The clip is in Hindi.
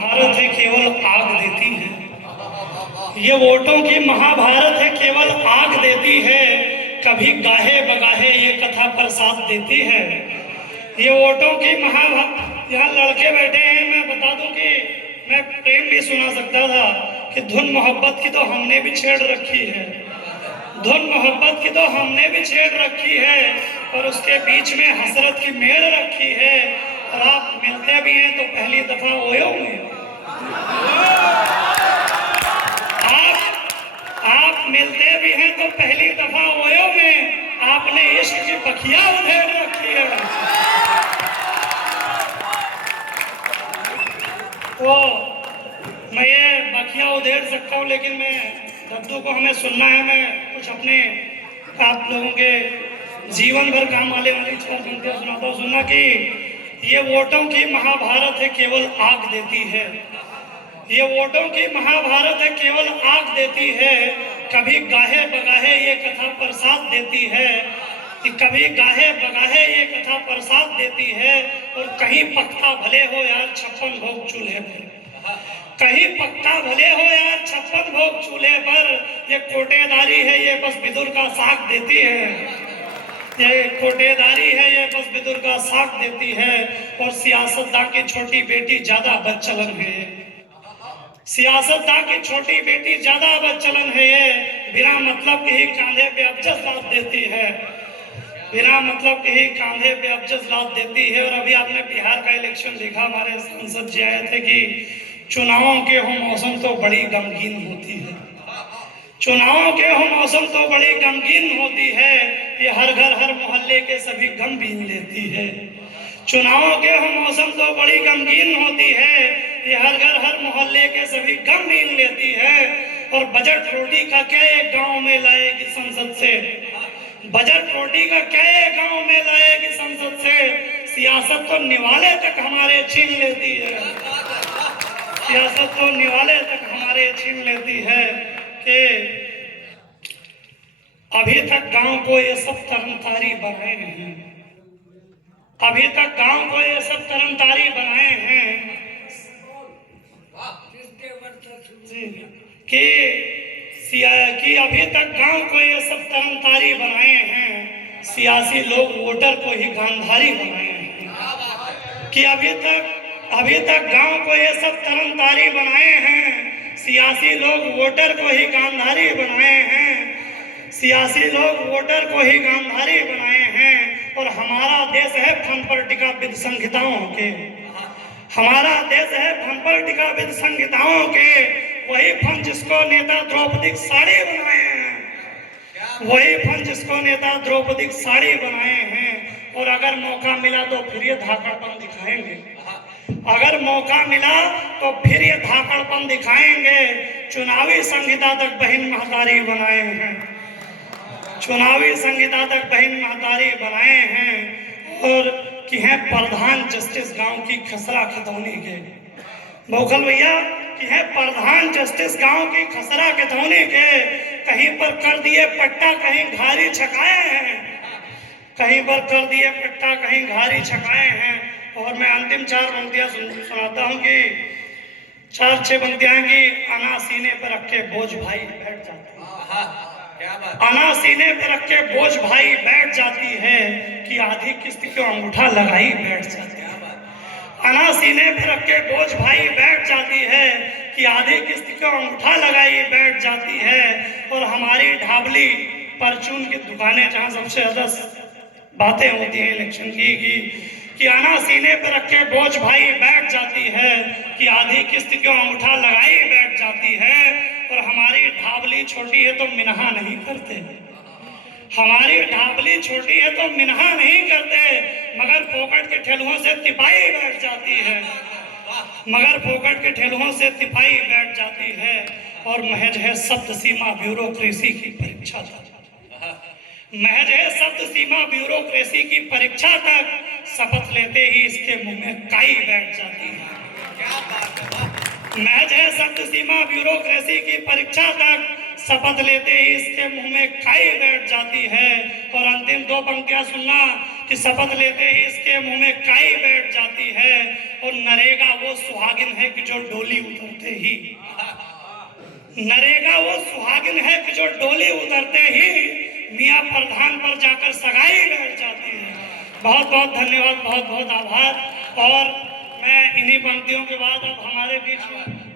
भारत है केवल आग देती है। ये वोटों की महाभारत है केवल आग देती है। कभी गाहे बगाहे ये कथा प्रसाद देती है। ये वोटों की महाभारत। यहाँ लड़के बैठे हैं, मैं बता दूं कि मैं प्रेम भी सुना सकता था कि धुन मोहब्बत की तो हमने भी छेड़ रखी है। धुन मोहब्बत की तो हमने भी छेड़ रखी है, और उसके बीच में हसरत की मेड़ रखी है। और आप मिलते भी हैं तो पहली दफा ओयो में आप मिलते भी हैं तो पहली दफा ओयो में आपने इश्क की बखिया उधेड़ रखी है। तो मैं ये बखिया उधेड़ सकता हूँ, लेकिन मैं दद्दू को हमें सुनना है। मैं कुछ अपने आप लोगों के जीवन भर काम आने वाली छह सुनाता हूँ। सुनना कि ये वोटों की महाभारत है केवल आग देती है। ये वोटों की महाभारत है केवल आग देती है। कभी गाहे बगाहे ये कथा प्रसाद देती है कि कभी गाहे बगाहे ये कथा प्रसाद देती है। और कहीं पकता भले हो यार 56 भोग चूल्हे पर, कहीं पकता भले हो यार 56 भोग चूल्हे पर। ये कोटेदारी है ये बस बिदुर का साग देती है। ये कोटेदारी है ये बस बिदुर का साग देती है। और सियासतदान की छोटी बेटी ज्यादा बदचलन है। सियासतदान की छोटी बेटी ज्यादा बदचलन है। ये बिना मतलब के ही कांधे पे अबजस लाद देती है। बिना मतलब के ही कांधे पे अबजस लाद देती है। और अभी आपने बिहार का इलेक्शन देखा, हमारे सांसद जी आए थे कि चुनावों के हो मौसम तो बड़ी गमगीन होती है। चुनावों के हो मौसम तो बड़ी गमगीन होती है। ये हर घर हर मोहल्ले के सभी गम बीन लेती है। चुनावों के हो मौसम तो बड़ी गमगीन होती है। ये हर घर हर मोहल्ले के सभी गम बीन लेती है। और बजट रोटी का क्या एक गांव में लाएगी संसद से। बजट रोटी का क्या एक गांव में लाएगी संसद से। सियासत तो निवाले तक हमारे छीन लेती है। सियासत तो निवाले तक हमारे छीन लेती है। कि अभी तक गांव को ये सब तरनतारी बनाए हैं। अभी तक गांव को ये सब तरनतारी बनाए हैं कि अभी तक गांव को ये सब तरनतारी बनाए हैं। सियासी लोग वोटर को ही गांधारी बनाए हैं। कि अभी तक गांव को ये सब तरनतारी बनाए हैं। सियासी लोग वोटर को ही गांधारी बनाए हैं। सियासी लोग वोटर को ही गांधारी बनाए हैं। और हमारा देश है फन पर टिका विध संहिताओं के। हमारा देश है फन पर टिका विध संहिताओं के। वही फन जिसको नेता द्रौपदी साड़ी बनाए हैं। वही फन जिसको नेता द्रौपदी साड़ी बनाए हैं। और अगर मौका मिला तो फिर ये धाकड़पन दिखाएंगे। अगर मौका मिला तो फिर ये धाकड़पन दिखाएंगे। चुनावी संहिता तक बहन महतारी बनाए हैं। चुनावी संहिता तक बहन महतारी बनाए हैं। और कि है प्रधान जस्टिस गांव की खसरा खतौनी के। बौखल भैया कि है प्रधान जस्टिस गांव की खसरा खतौनी के। कहीं पर कर दिए पट्टा कहीं घारी छकाए हैं। कहीं पर कर दिए पट्टा कहीं घारी छकाए हैं। और मैं अंतिम 4 पंक्तियां सुनाता हूं कि 4-6 पंक्तियां की अना सीने पर रख के बोझ भाई बैठ जाती है। अना सीने पर रख के बोझ भाई बैठ जाती है। कि आधी किस्त को अंगूठा लगाई बैठ जाती है। अना सीने पर रख के बोझ भाई बैठ जाती है। कि आधी किस्त को अंगूठा लगाई बैठ जाती है। और हमारी ढाबली परचून की दुकानें जहां सबसे ज्यादा बातें होती हैं इलेक्शन की कि आना सीने पर रख के बोझ भाई बैठ जाती है। कि आधी किस्त क्यों अंगूठा लगाई बैठ जाती है। और हमारी ढाबली छोटी है तो मिनहा नहीं करते। हमारी ढाबली छोटी है तो मिनहा नहीं करते। मगर फोकट के ठेलुओं से तिपाही बैठ जाती है। मगर फोकट के ठेलुओं से तिपाही बैठ जाती है। और महज है शब्द सीमा ब्यूरोक्रेसी की परीक्षा तक। महज है शब्द सीमा ब्यूरोक्रेसी की परीक्षा तक। शपथ लेते ही इसके मुंह में काई बैठ जाती है। महज है शब्द सीमा ब्यूरोक्रेसी की परीक्षा तक। शपथ लेते ही इसके मुंह में काई बैठ जाती है। और अंतिम 2 पंक्तियां सुनना कि शपथ लेते ही इसके मुंह में काई बैठ जाती है। और नरेगा वो सुहागिन है कि जो डोली उतरते ही, नरेगा वो सुहागिन है कि जो डोली उतरते ही मियां प्रधान पर जाकर सगाई बैठ जाती है। बहुत बहुत धन्यवाद, बहुत बहुत आभार। और मैं इन्हीं पंक्तियों के बाद अब हमारे बीच में